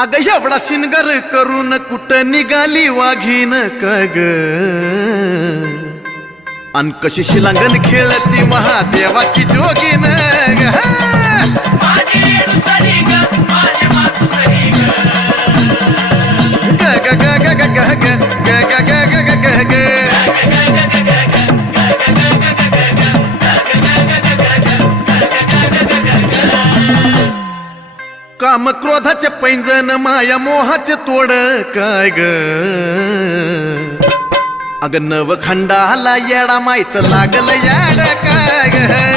अग एवढा शिनगर करून कुठं निघाली वाघीन कग? ग अन कशी शिलांगण खेळती महादेवाची जोगीन ग? काम क्रोधाचे पैंजन माया मोहाचे तोड काय ग? अग नव खंडाला येडा मायचं लागलं याड काय ग?